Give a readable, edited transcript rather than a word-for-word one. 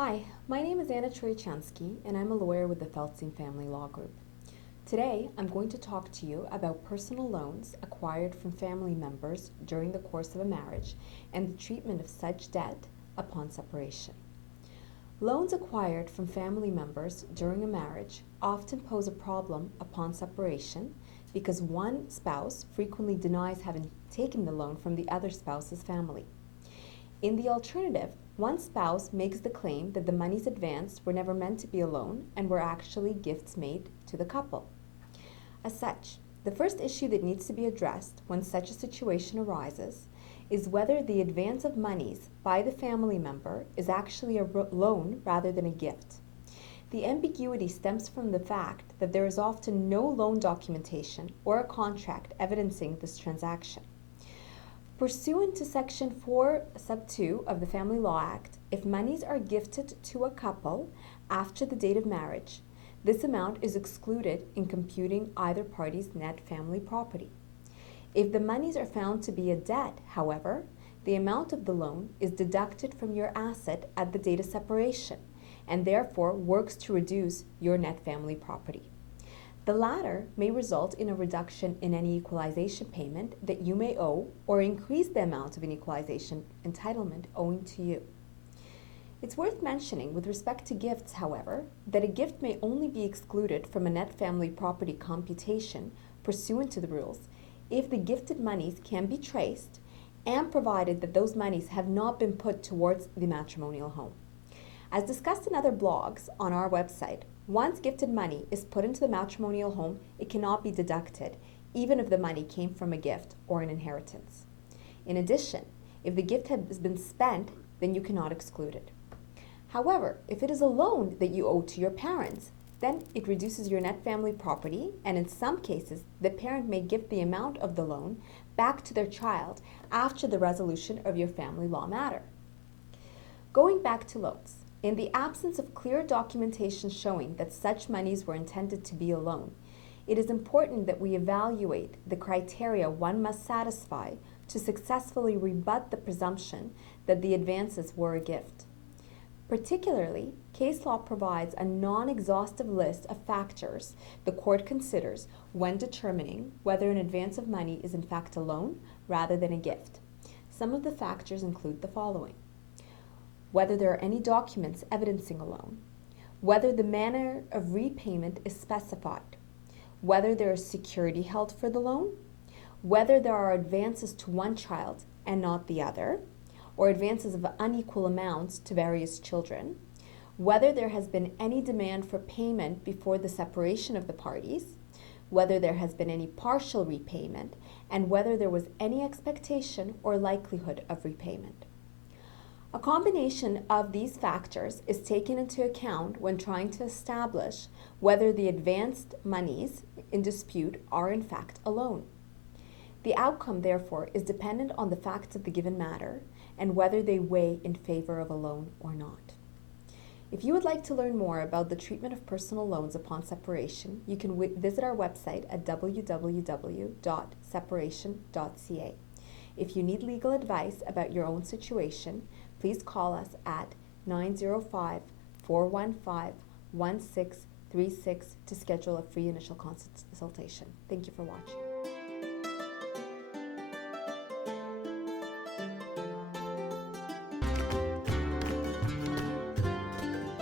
Hi, my name is Anna Troichansky, and I'm a lawyer with the Feldstein Family Law Group. Today, I'm going to talk to you about personal loans acquired from family members during the course of a marriage and the treatment of such debt upon separation. Loans acquired from family members during a marriage often pose a problem upon separation because one spouse frequently denies having taken the loan from the other spouse's family. In the alternative, one spouse makes the claim that the monies advanced were never meant to be a loan and were actually gifts made to the couple. As such, the first issue that needs to be addressed when such a situation arises is whether the advance of monies by the family member is actually a loan rather than a gift. The ambiguity stems from the fact that there is often no loan documentation or a contract evidencing this transaction. Pursuant to Section 4, Sub 2 of the Family Law Act, if monies are gifted to a couple after the date of marriage, this amount is excluded in computing either party's net family property. If the monies are found to be a debt, however, the amount of the loan is deducted from your asset at the date of separation and therefore works to reduce your net family property. The latter may result in a reduction in any equalization payment that you may owe or increase the amount of an equalization entitlement owing to you. It's worth mentioning with respect to gifts, however, that a gift may only be excluded from a net family property computation pursuant to the rules if the gifted monies can be traced and provided that those monies have not been put towards the matrimonial home. As discussed in other blogs on our website, once gifted money is put into the matrimonial home, it cannot be deducted, even if the money came from a gift or an inheritance. In addition, if the gift has been spent, then you cannot exclude it. However, if it is a loan that you owe to your parents, then it reduces your net family property, and in some cases, the parent may give the amount of the loan back to their child after the resolution of your family law matter. Going back to loans. In the absence of clear documentation showing that such monies were intended to be a loan, it is important that we evaluate the criteria one must satisfy to successfully rebut the presumption that the advances were a gift. Particularly, case law provides a non-exhaustive list of factors the court considers when determining whether an advance of money is in fact a loan rather than a gift. Some of the factors include the following: whether there are any documents evidencing a loan, whether the manner of repayment is specified, whether there is security held for the loan, whether there are advances to one child and not the other, or advances of unequal amounts to various children, whether there has been any demand for payment before the separation of the parties, whether there has been any partial repayment, and whether there was any expectation or likelihood of repayment. A combination of these factors is taken into account when trying to establish whether the advanced monies in dispute are in fact a loan. The outcome, therefore, is dependent on the facts of the given matter and whether they weigh in favor of a loan or not. If you would like to learn more about the treatment of personal loans upon separation, you can visit our website at www.separation.ca. If you need legal advice about your own situation, please call us at 905-415-1636 to schedule a free initial consultation. Thank you for watching.